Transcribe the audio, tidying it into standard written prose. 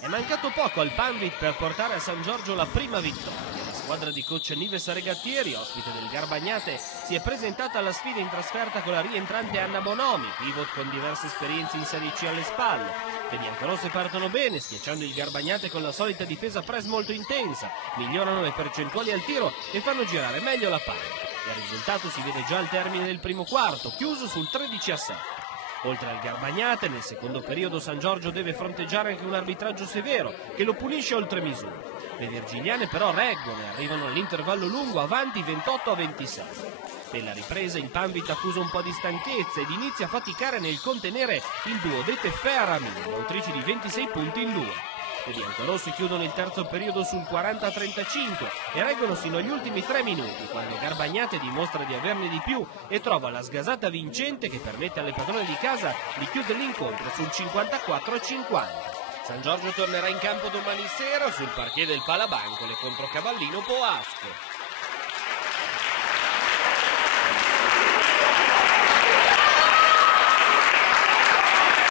È mancato poco al Panvit per portare a San Giorgio la prima vittoria. La squadra di coach Nives Regattieri, ospite del Garbagnate, si è presentata alla sfida in trasferta con la rientrante Anna Bonomi, pivot con diverse esperienze in Serie C alle spalle. Le biancorosse partono bene, schiacciando il Garbagnate con la solita difesa press molto intensa, migliorano le percentuali al tiro e fanno girare meglio la palla. Il risultato si vede già al termine del primo quarto, chiuso sul 13-7. Oltre al Garbagnate, nel secondo periodo San Giorgio deve fronteggiare anche un arbitraggio severo che lo punisce oltre misura. Le virgiliane però reggono e arrivano all'intervallo lungo avanti 28-26. Nella ripresa il Panvit accusa un po' di stanchezza ed inizia a faticare nel contenere il duo De Teffè a Ramiro, autrici di 26 punti in due. I biancorossi chiudono il terzo periodo sul 40-35 e reggono sino agli ultimi 3 minuti, quando Garbagnate dimostra di averne di più e trova la sgasata vincente che permette alle padrone di casa di chiudere l'incontro sul 54-50. San Giorgio tornerà in campo domani sera sul parquet del Palabancole contro Cavallino Poasco.